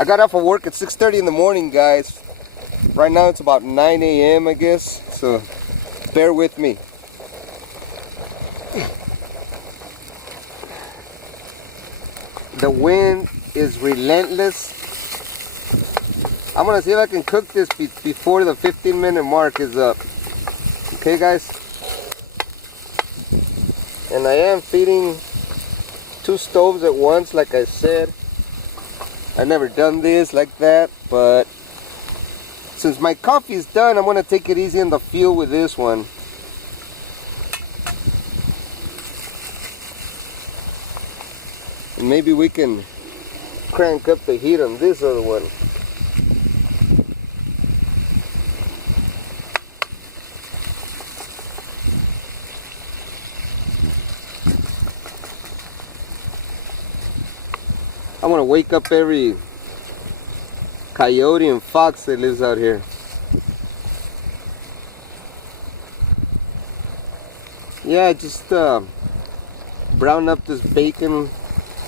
I got off of work at 6:30 in the morning, guys. Right now it's about 9 a.m. I guess, so bear with me. The wind is relentless. I'm gonna see if I can cook this before the 15-minute mark is up. Okay, guys? And I am feeding 2 stoves at once, like I said. I've never done this like that, but since my coffee is done, I'm gonna take it easy on the fuel with this one. And maybe we can crank up the heat on this other one. I want to wake up every coyote and fox that lives out here. Yeah, just brown up this bacon.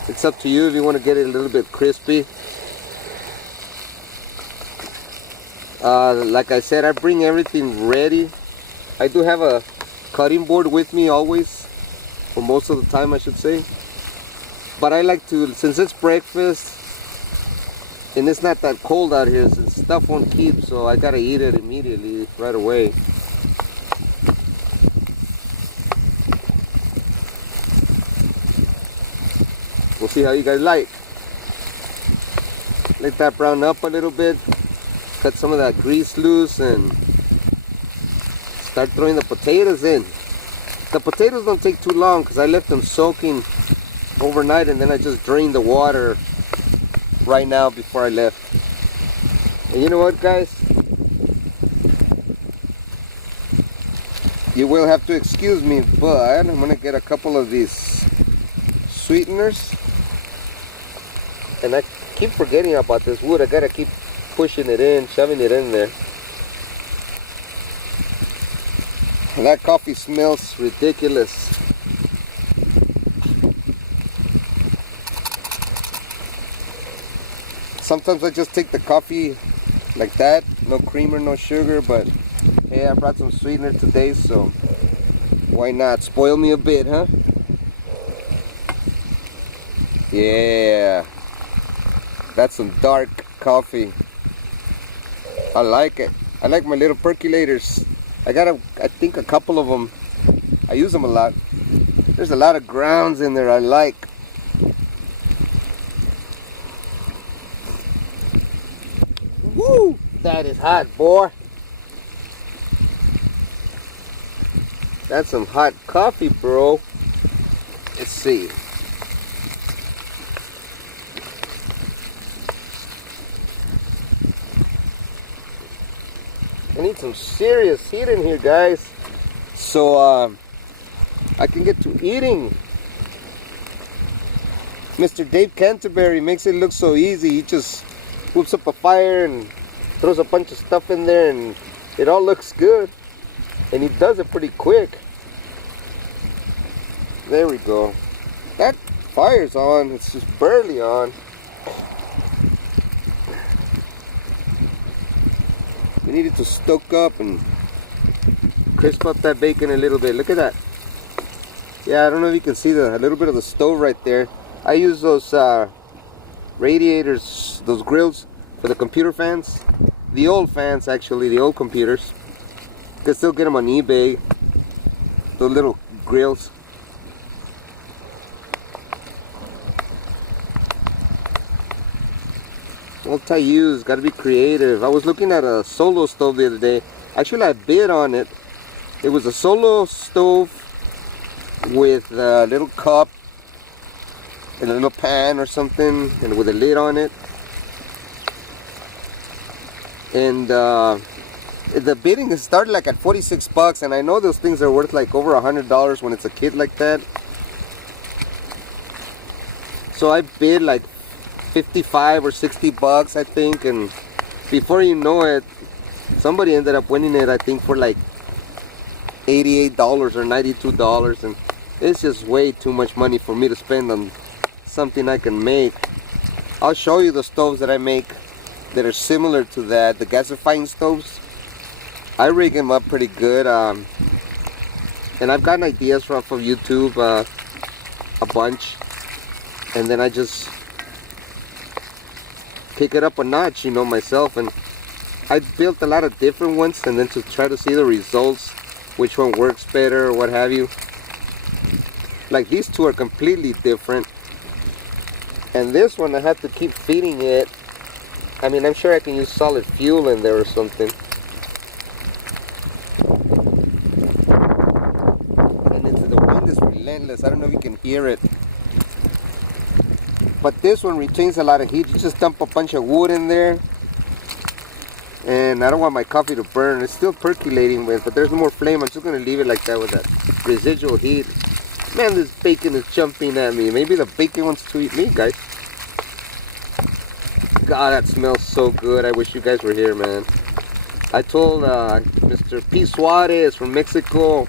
It's up to you if you want to get it a little bit crispy. Like I said, I bring everything ready. I do have a cutting board with me always, or most of the time I should say. But I like to, since it's breakfast and it's not that cold out here, since stuff won't keep, so I gotta eat it immediately, right away. We'll see how you guys like. Let that brown up a little bit. Cut some of that grease loose and start throwing the potatoes in. The potatoes don't take too long because I left them soaking overnight and then I just drained the water right now before I left. And you know what, guys? You will have to excuse me, but I'm gonna get a couple of these sweeteners. And I keep forgetting about this wood. I gotta keep pushing it in, shoving it in there. And that coffee smells ridiculous. Sometimes I just take the coffee like that, no creamer, no sugar, but hey, I brought some sweetener today, so why not? Spoil me a bit, huh? Yeah, that's some dark coffee. I like it. I like my little percolators. I think a couple of them. I use them a lot. There's a lot of grounds in there I like. Woo! That is hot, boy. That's some hot coffee, bro. Let's see. I need some serious heat in here, guys, so I can get to eating. Mr. Dave Canterbury makes it look so easy. He just whips up a fire and throws a bunch of stuff in there and it all looks good. And he does it pretty quick. There we go. That fire's on. It's just barely on. We needed to stoke up and crisp up that bacon a little bit. Look at that. Yeah, I don't know if you can see a little bit of the stove right there. I use those radiators, those grills for the computer fans. The old fans, actually, the old computers. You can still get them on eBay. Those little grills. Multi-use, gotta be creative. I was looking at a solo stove the other day. Actually, I bid on it. It was a solo stove with a little cup and a little pan or something, and with a lid on it. And the bidding started like at $46, and I know those things are worth like over $100 when it's a kit like that. So I bid like 55 or 60 bucks, I think, and before you know it, somebody ended up winning it, I think, for like $88 or $92, and it's just way too much money for me to spend on something I can make. I'll show you the stoves that I make that are similar to that, the gasifying stoves. I rig them up pretty good, and I've gotten ideas from YouTube a bunch, and then I just kick it up a notch, you know, myself. And I built a lot of different ones, and then to try to see the results, which one works better or what have you. Like these two are completely different, and this one I have to keep feeding it. I mean, I'm sure I can use solid fuel in there or something. And the wind is relentless. I don't know if you can hear it. But this one retains a lot of heat. You just dump a bunch of wood in there. And I don't want my coffee to burn. It's still percolating with, but there's no more flame. I'm just going to leave it like that with that residual heat. Man, this bacon is jumping at me. Maybe the bacon wants to eat me, guys. God, that smells so good. I wish you guys were here, man. I told Mr. P. Suarez from Mexico,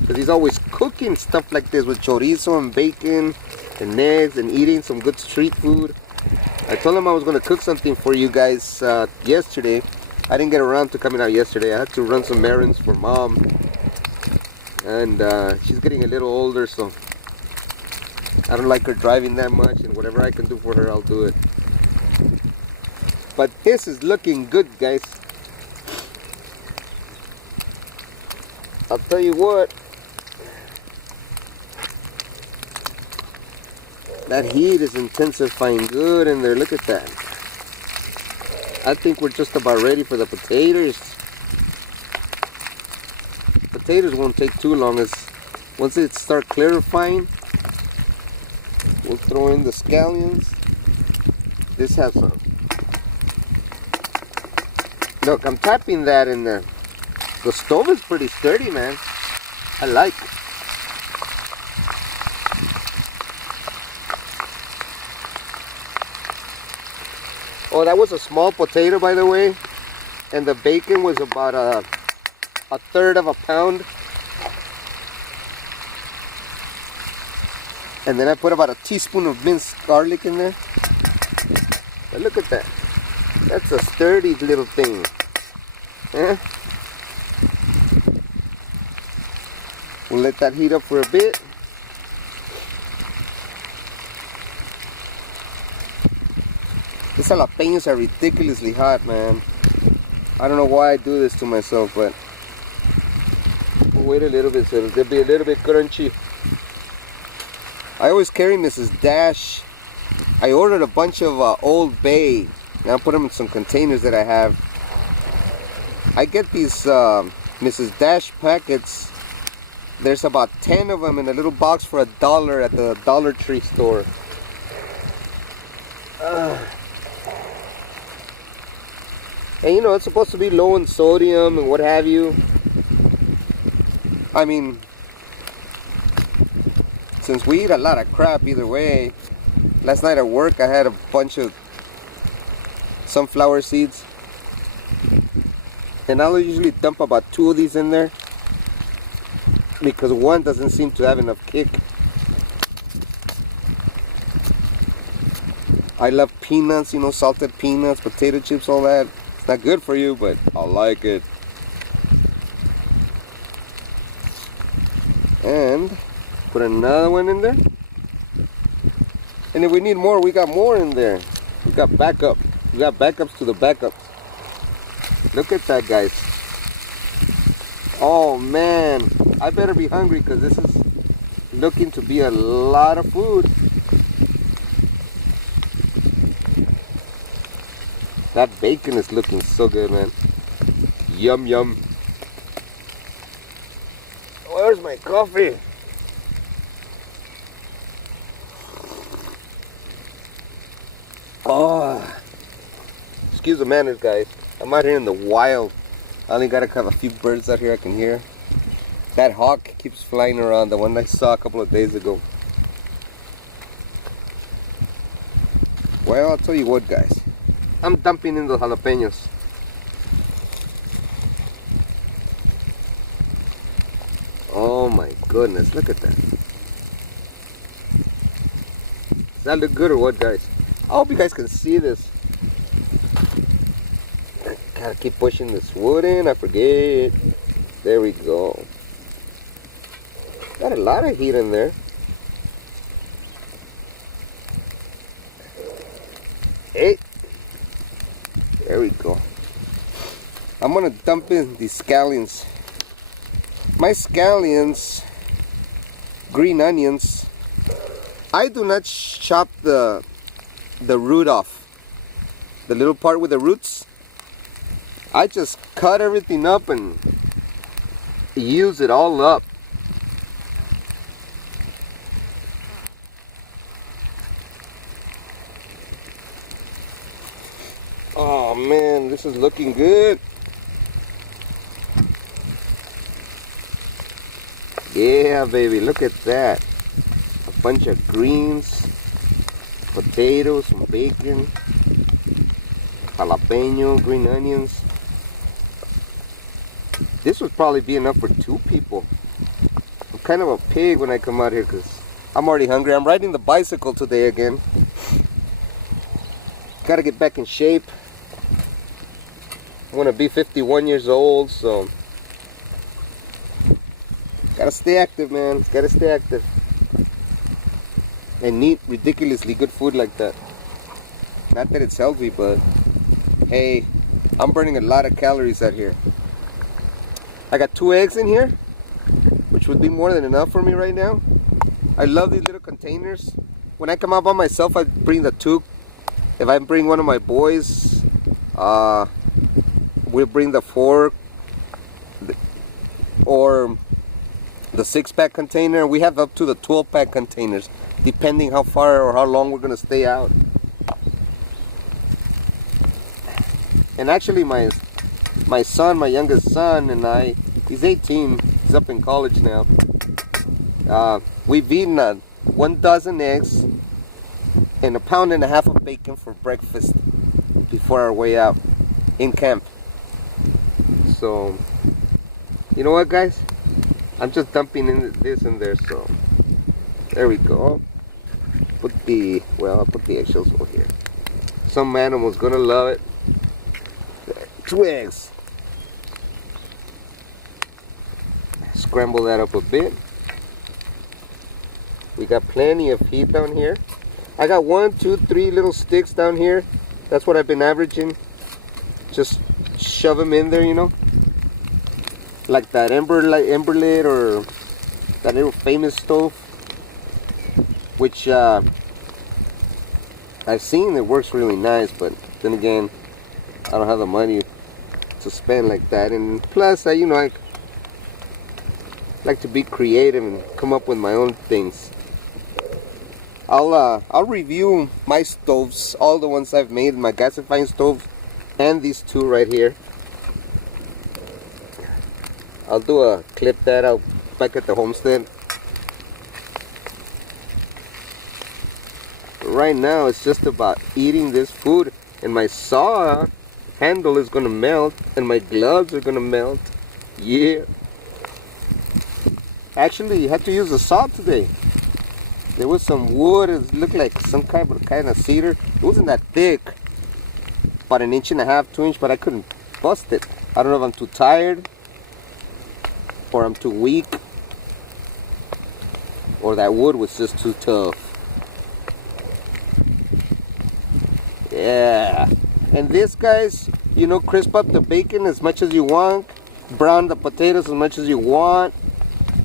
because he's always cooking stuff like this with chorizo and bacon and eggs and eating some good street food. I told him I was going to cook something for you guys yesterday. I didn't get around to coming out yesterday. I had to run some errands for Mom. And she's getting a little older, so I don't like her driving that much, and whatever I can do for her, I'll do it. But this is looking good, guys. I'll tell you what, that heat is intensifying good in there. Look at that. I think we're just about ready for the potatoes. Potatoes won't take too long. Once it start clarifying, we'll throw in the scallions. This has some. Look, I'm tapping that in there. The stove is pretty sturdy, man. I like it. Oh, that was a small potato, by the way. And the bacon was about a third of a pound. And then I put about a teaspoon of minced garlic in there. But look at that. That's a sturdy little thing. Eh? We'll let that heat up for a bit. These jalapenos are ridiculously hot, man. I don't know why I do this to myself, but we'll wait a little bit so they'll be a little bit crunchy. I always carry Mrs. Dash. I ordered a bunch of Old Bay. Now I put them in some containers that I have. I get these Mrs. Dash packets. There's about 10 of them in a little box for $1 at the Dollar Tree store. And you know, it's supposed to be low in sodium and what have you. I mean, since we eat a lot of crap either way, last night at work I had a bunch of sunflower seeds. And I'll usually dump about 2 of these in there, because one doesn't seem to have enough kick. I love peanuts, you know, salted peanuts, potato chips, all that. It's not good for you, but I like it. And put another one in there. And if we need more, we got more in there. We got backup. We got backups to the backups. Look at that, guys. Oh man, I better be hungry because this is looking to be a lot of food. That bacon is looking so good, man. Yum, yum. Where's my coffee? Oh, excuse the manners, guys. I'm out here in the wild. I only gotta have a few birds out here I can hear. That hawk keeps flying around, the one I saw a couple of days ago. Well, I'll tell you what, guys. I'm dumping in the jalapenos. Oh my goodness, look at that. Does that look good or what, guys? I hope you guys can see this. Gotta keep pushing this wood in, I forget. There we go. Got a lot of heat in there. Hey, there we go. I'm gonna dump in these scallions. My scallions, green onions, I do not chop the root off. The little part with the roots. I just cut everything up and use it all up. Oh man, this is looking good. Yeah, baby, look at that. A bunch of greens, potatoes, some bacon, jalapeno, green onions. This would probably be enough for 2 people. I'm kind of a pig when I come out here because I'm already hungry. I'm riding the bicycle today again. Gotta get back in shape. I want to be 51 years old, so gotta stay active, man. Gotta stay active. And eat ridiculously good food like that. Not that it's healthy, but hey, I'm burning a lot of calories out here. I got 2 eggs in here, which would be more than enough for me right now. I love these little containers. When I come out by myself, I bring the 2. If I bring one of my boys, we'll bring the 4 or the 6-pack container. We have up to the 12-pack containers, depending how far or how long we're gonna stay out. And actually, my son, my youngest son, and I, he's 18. He's up in college now. We've eaten 1 dozen eggs and 1.5 pounds of bacon for breakfast before our way out in camp. So, you know what, guys? I'm just dumping in this in there, so there we go. I'll put the eggshells over here. Some animal's gonna love it. 2 eggs. Scramble that up a bit. We got plenty of heat down here. I got 1, 2, 3 little sticks down here. That's what I've been averaging. Just shove them in there, you know, like that ember lid or that little famous stove, which I've seen it works really nice, but then again, I don't have the money to spend like that. And plus, I like to be creative and come up with my own things. I'll review my stoves, all the ones I've made, my gasifying stove, and these 2 right here. I'll do a clip that out back at the homestead. Right now, it's just about eating this food, and my saw handle is gonna melt, and my gloves are gonna melt. Yeah. Actually, you had to use a saw today. There was some wood. It looked like some kind of cedar. It wasn't that thick, about 1.5 inches, 2 inches, but I couldn't bust it. I don't know if I'm too tired, or I'm too weak, or that wood was just too tough. Yeah. And this, guys, crisp up the bacon as much as you want, brown the potatoes as much as you want.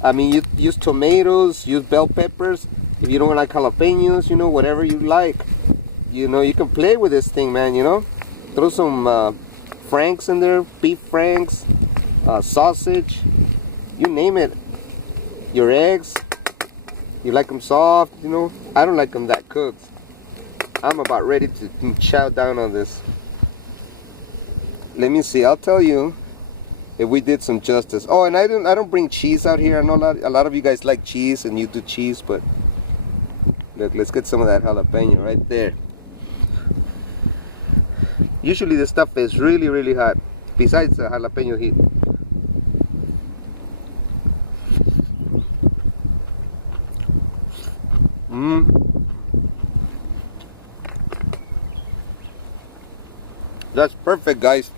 I mean, you use tomatoes, use bell peppers. If you don't like jalapenos, whatever you like. You can play with this thing, man, Throw some franks in there, beef franks, sausage, you name it. Your eggs, you like them soft, I don't like them that cooked. I'm about ready to chow down on this. Let me see, I'll tell you if we did some justice. Oh, and I don't bring cheese out here. I know a lot of you guys like cheese and you do cheese, but look, let's get some of that jalapeno right there. Usually this stuff is really, really hot, besides the jalapeno heat. That's perfect, guys.